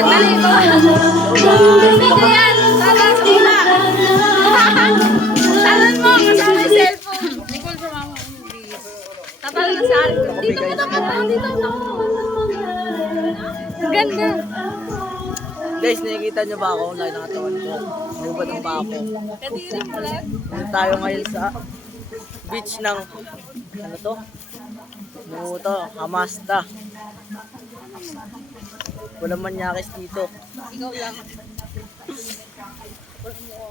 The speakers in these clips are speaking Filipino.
dali ko. Video yan. Tagal sa una. Talan mo, kasama yung cellphone. Nicole, sumama. Tatal na sa akin. Dito mo naman. Dito mo. Ganda. Guys, nakikita nyo ba ako kung tayo nakatawan ko? Hubad ang pa ako. Kadiri mo lang. Dito tayo ngayon sa beach ng, ano to? Ano to? Hamasta. Walang manyakis dito. Ikaw lang.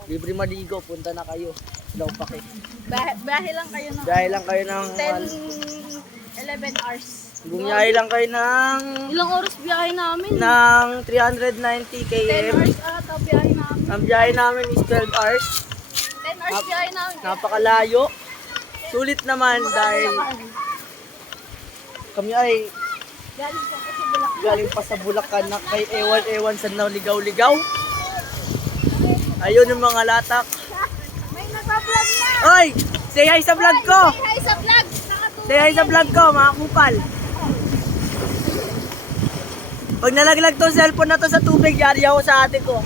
Libre maligo, punta na kayo. Ilaw pa kayo. Bahe lang kayo ng Dahil lang kayo ng 11 hours. bumiyahe lang kayo ng Ilang oras biyahe namin? 390 10 km. hours ata biyahe namin. Ang biyahe namin is 12 hours. 10 hours biyahe namin. Napakalayo. Sulit naman dahil kami ay galing pa sa Bulacan na kay ewan-ewan sa ligaw-ligaw. Ayun yung mga latak. May nasa-vlog na! Oy! Say hi sa vlog ko! Hi sa vlog! Say hi sa vlog ko, mga kupal! Pag nalaglag tong cellphone na to sa tubig, yari ako sa ate ko.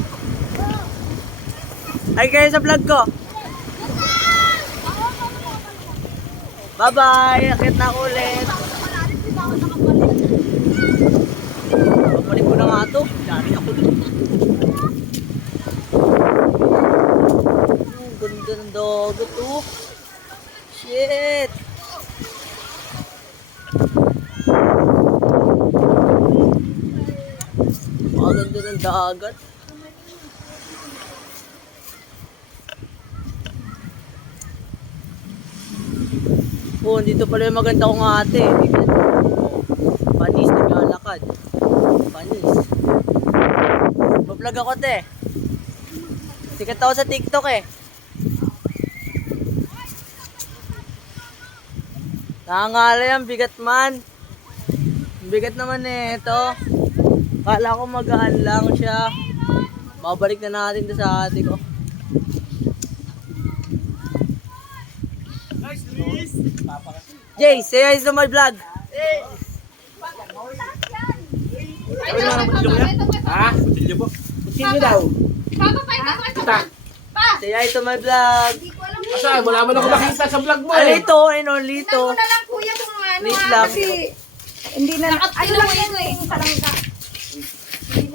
Hi kayo sa vlog ko. Bye-bye! Akit na ako ulit. Pabalik ko na nga to. Yari ako dito. Ganda ng dagat oh. Shit! Ganda ng dagat. Oh, dito pala yung maganda kong ate. Panis, naglalakad. Panis. Bablog ako te. Sikat ako sa TikTok eh. Nakangala yan, bigat man. Bigat naman eh, ito. Kala ko magaan lang siya. Babalik na natin to sa ate ko. Jay, say hi to my vlog. Ha? Kutilyo po? Kutilyo daw. Say hi to my vlog. Asa, wala man ako makita sa vlog mo Ano eh. ito? Ano lito? na lang kuya kung ano Wait lang. kasi hindi na ano lang yan eh palangka.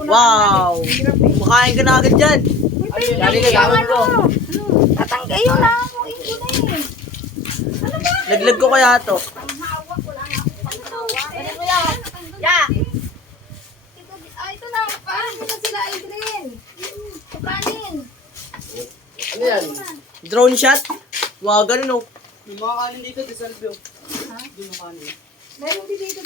Wow! Makain ka na agad dyan. Dali ka gamit ko. Tatangga yun na ako hindi na eh. Laglag ko kaya to. Ya. Ito na. Paano na sila Aldrin? Kanin. Ano yan? Drone shot? Wow, ganun oh. Yung mga kanin dito, desalve oh. Meron din dito.